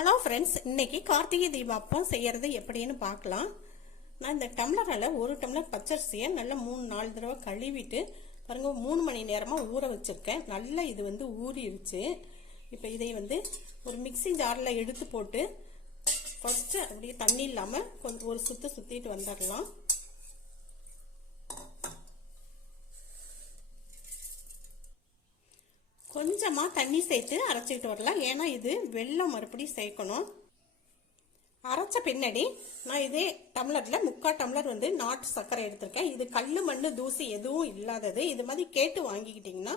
Hello friends இன்னைக்கு கார்த்திகை தீபாப்பம் செய்கிறது எப்படின்னு பார்க்கலாம். நான் இந்த டம்ளரால் ஒரு டம்ளர் பச்சரிசியை நல்லா மூணு நாலு தடவை கழுவிட்டு பாருங்கள் மூணு மணி நேரமாக ஊற வச்சுருக்கேன். நல்லா இது வந்து ஊறிடுச்சு இப்போ இதை வந்து ஒரு மிக்ஸி ஜாரில் எடுத்து போட்டு ஃபஸ்ட்டு அப்படியே தண்ணி இல்லாமல் கொஞ்சம் ஒரு சுற்று சுற்றிட்டு வந்துடலாம். கொஞ்சமாக தண்ணி சேர்த்து அரைச்சிக்கிட்டு வரலாம். ஏன்னா இது வெள்ளம் மறுபடியும் சேர்க்கணும். அரைச்ச பின்னாடி நான் இதே டம்ளரில் முக்கால் டம்ளர் வந்து நாட்டு சர்க்கரை எடுத்திருக்கேன். இது கல் மண் தூசி எதுவும் இல்லாதது. இது மாதிரி கேட்டு வாங்கிக்கிட்டிங்கன்னா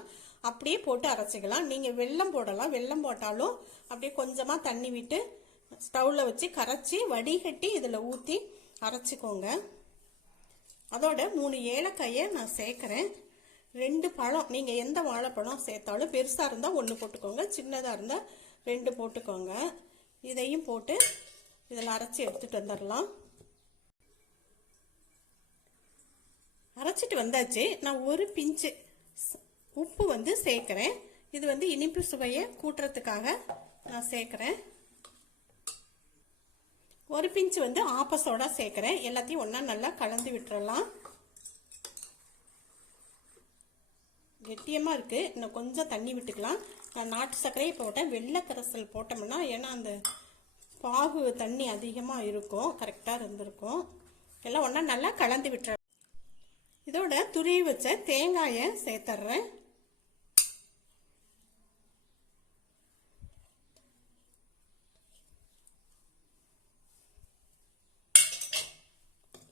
அப்படியே போட்டு அரைச்சிக்கலாம். நீங்கள் வெல்லம் போடலாம். வெல்லம் போட்டாலும் அப்படியே கொஞ்சமாக தண்ணி விட்டு ஸ்டவ்வில் வச்சு கரைச்சி வடிகட்டி இதில் ஊற்றி அரைச்சிக்கோங்க. அதோட மூணு ஏலக்காயை நான் சேர்க்குறேன். ரெண்டு பழம் நீங்கள் எந்த வாழைப்பழம் சேர்த்தாலும் பெருசாக இருந்தால் ஒன்று போட்டுக்கோங்க சின்னதாக இருந்தால் ரெண்டு போட்டுக்கோங்க. இதையும் போட்டு இதில் அரைச்சி எடுத்துகிட்டு வந்துடலாம். அரைச்சிட்டு வந்தாச்சு. நான் ஒரு பிஞ்சு உப்பு வந்து சேர்க்குறேன். இது வந்து இனிப்பு சுவையை கூட்டுறதுக்காக நான் சேர்க்குறேன். ஒரு பிஞ்சு வந்து ஆப்பசோட சேர்க்குறேன். எல்லாத்தையும் ஒன்றா நல்லா கலந்து விட்டுறலாம். கெட்டியமாக இருக்குது இன்னும் கொஞ்சம் தண்ணி விட்டுக்கலாம். நான் நாட்டு சர்க்கரையை போட்டேன். வெள்ளை கரைசல் போட்டோம்னா ஏன்னா அந்த பாகு தண்ணி அதிகமாக இருக்கும். கரெக்டாக இருந்திருக்கும். எல்லாம் ஒன்றா நல்லா கலந்து விட்டுற இதோட துருவி வச்ச தேங்காயை சேர்த்துட்றேன்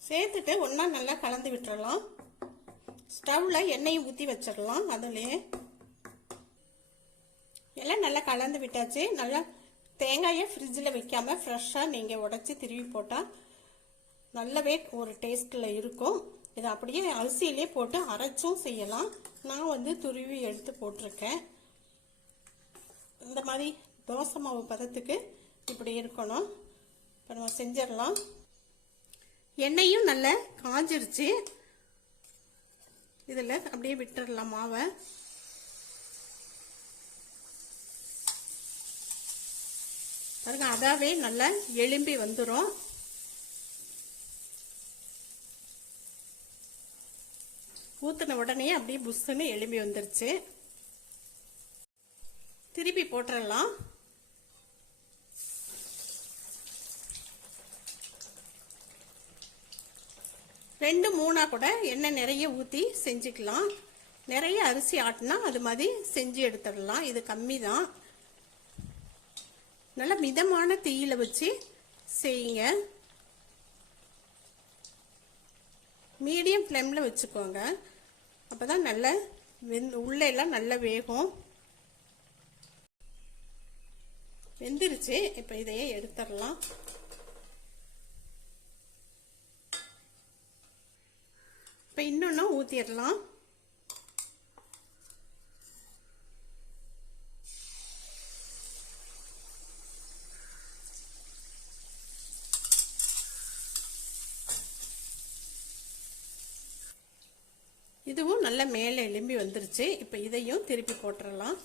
சேர்த்துட்டு ஒன்றா நல்லா கலந்து விட்டுறலாம். ஸ்டவ்வில் எண்ணெயை ஊற்றி வச்சிடலாம் அதுலேயே. எல்லாம் நல்லா கலந்து விட்டாச்சு. நல்லா தேங்காயை ஃப்ரிட்ஜில் வைக்காமல் ஃப்ரெஷ்ஷாக நீங்கள் உடச்சி திருவி போட்டால் நல்லாவே ஒரு டேஸ்ட்டில் இருக்கும். இதை அப்படியே அரிசியிலே போட்டு அரைச்சும் செய்யலாம். நான் வந்து துருவி எடுத்து போட்டிருக்கேன். இந்த மாதிரி தோசை மாவு பதத்துக்கு இப்படி இருக்கணும். இப்போ நம்ம செஞ்சிடலாம். எண்ணெயும் நல்லா காஞ்சிருச்சு. இதில் அப்படியே விட்டுடலாம் மாவை. பாருங்க அதாவே நல்லா எலும்பி வந்துடும் ஊற்றின உடனே அப்படியே புஷ்ஷுன்னு எலும்பி வந்துருச்சு. திருப்பி போட்டுடலாம் ரெண்டு மூணாக கூட எண்ணெய் நிறைய ஊற்றி செஞ்சுக்கலாம். நிறைய அரிசி ஆட்டினா அது மாதிரி செஞ்சு எடுத்துடலாம். இது கம்மி தான் நல்லா மிதமான தீயில வச்சு செய்யுங்க. மீடியம் ஃப்ளேமில் வச்சுக்கோங்க. அப்போ தான் நல்ல வெந் உள்ளே எல்லாம் நல்லா வேகும். வெந்துருச்சு. இப்போ இதையே எடுத்துடலாம். இப்போ இன்னொன்று ஊற்றிடலாம் இதுவும் நல்ல மேலே எலும்பி வந்துருச்சு. இப்போ இதையும் திருப்பி போட்டுடலாம்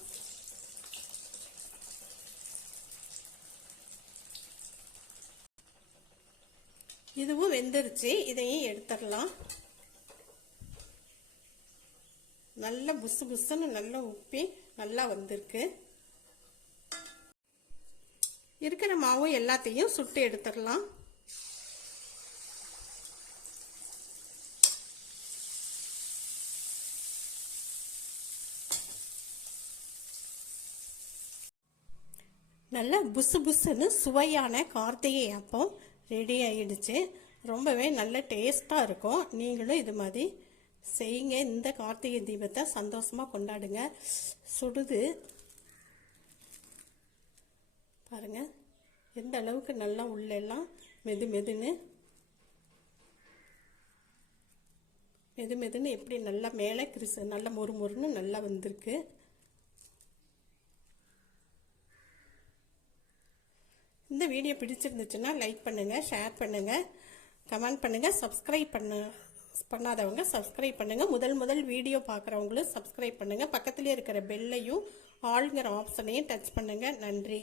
இதுவும் வெந்துருச்சு. இதையும் எடுத்துடலாம். நல்ல புசு புசுன்னு நல்லா உப்பி நல்லா வந்திருக்கு. இருக்கிற மாவும் எல்லாத்தையும் சுட்டு எடுத்துடலாம். நல்ல புசு புசுன்னு சுவையான கார்த்திகை அப்பம் ரெடி ஆயிடுச்சு. ரொம்பவே நல்ல டேஸ்ட்டாக இருக்கும். நீங்களும் இது மாதிரி செய்யுங்க. இந்த கார்த்திகை தீபத்தை சந்தோஷமாக கொண்டாடுங்க. சுடுது. பாருங்கள் எந்த அளவுக்கு நல்லா உள்ளெல்லாம் மெது மெதுன்னு. மெது மெதுன்னு எப்படி நல்லா மேலே கிறிஸ் நல்லா மொறு மொறுன்னு நல்லா வந்திருக்கு. இந்த வீடியோ பிடிச்சிருந்துச்சுன்னா லைக் பண்ணுங்கள் ஷேர் பண்ணுங்கள் கமெண்ட் பண்ணுங்கள் சப்ஸ்கிரைப் பண்ண பண்ணாதவங்க சப்ஸ்கிரைப் பண்ணுங்கள் முதல் முதல் வீடியோ பார்க்குறவங்களும் சப்ஸ்கிரைப் பண்ணுங்கள் பக்கத்துலேயே இருக்கிற பெல்லையும் ஆளுங்கிற ஆப்ஷனையும் டச் பண்ணுங்கள் நன்றி.